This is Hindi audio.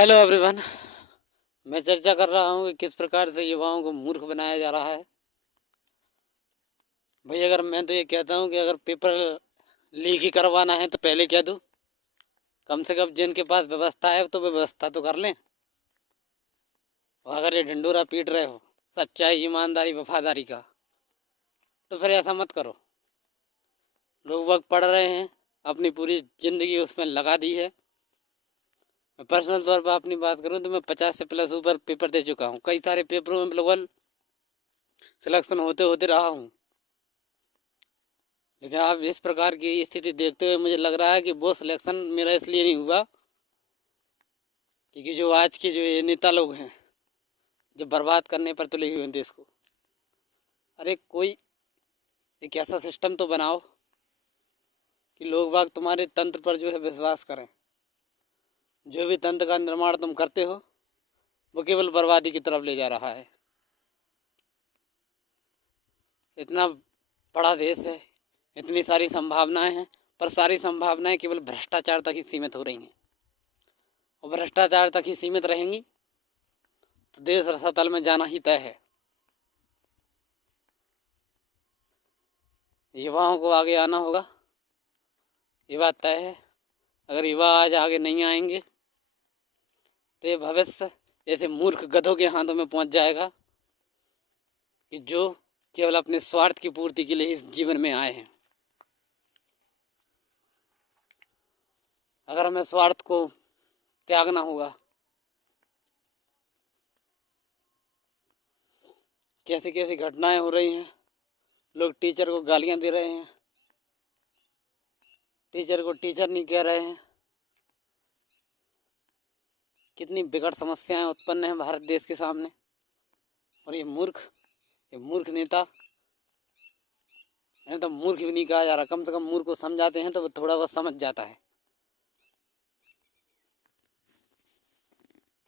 Hello everyone. मैं चर्चा कर रहा हूँ कि किस प्रकार से युवाओं को मूर्ख बनाया जा रहा है। भाई अगर मैं तो ये कहता हूँ कि अगर पेपर लीक ही करवाना है तो पहले क्या दूँ, कम से कम जिनके पास व्यवस्था है तो व्यवस्था तो कर लें। और अगर ये ढिंडोरा पीट रहे हो सच्चाई ईमानदारी वफादारी का, तो फिर ऐसा मत करो। लोग वक्त पढ़ रहे हैं, अपनी पूरी ज़िंदगी उसमें लगा दी है। मैं पर्सनल तौर पर अपनी बात करूँ तो मैं 50 से प्लस ऊपर पेपर दे चुका हूँ। कई सारे पेपरों में बिल्कुल सिलेक्शन होते होते रहा हूँ। लेकिन अब इस प्रकार की स्थिति देखते हुए मुझे लग रहा है कि वो सिलेक्शन मेरा इसलिए नहीं हुआ क्योंकि जो आज के जो ये नेता लोग हैं जो बर्बाद करने पर तुले हुए हैं देश को। अरे कोई एक ऐसा सिस्टम तो बनाओ कि लोग बाग तुम्हारे तंत्र पर जो है विश्वास करें। जो भी तंत्र का निर्माण तुम करते हो वो केवल बर्बादी की तरफ ले जा रहा है। इतना बड़ा देश है, इतनी सारी संभावनाएं हैं, पर सारी संभावनाएं केवल भ्रष्टाचार तक ही सीमित हो रही हैं। और भ्रष्टाचार तक ही सीमित रहेंगी तो देश रसातल में जाना ही तय है। युवाओं को आगे आना होगा, ये बात तय है। अगर युवा आज आगे नहीं आएंगे तो ये भविष्य ऐसे मूर्ख गधों के हाथों में पहुंच जाएगा कि जो केवल अपने स्वार्थ की पूर्ति के लिए इस जीवन में आए हैं। अगर हमें स्वार्थ को त्यागना होगा, कैसी कैसी घटनाएं हो रही हैं। लोग टीचर को गालियां दे रहे हैं, टीचर को टीचर नहीं कह रहे हैं। कितनी विकट समस्याएं उत्पन्न हैं भारत देश के सामने। और ये मूर्ख नेता, तो मूर्ख भी नहीं कहा जा रहा, कम से कम मूर्ख को समझाते हैं तो वो थोड़ा बहुत समझ जाता है।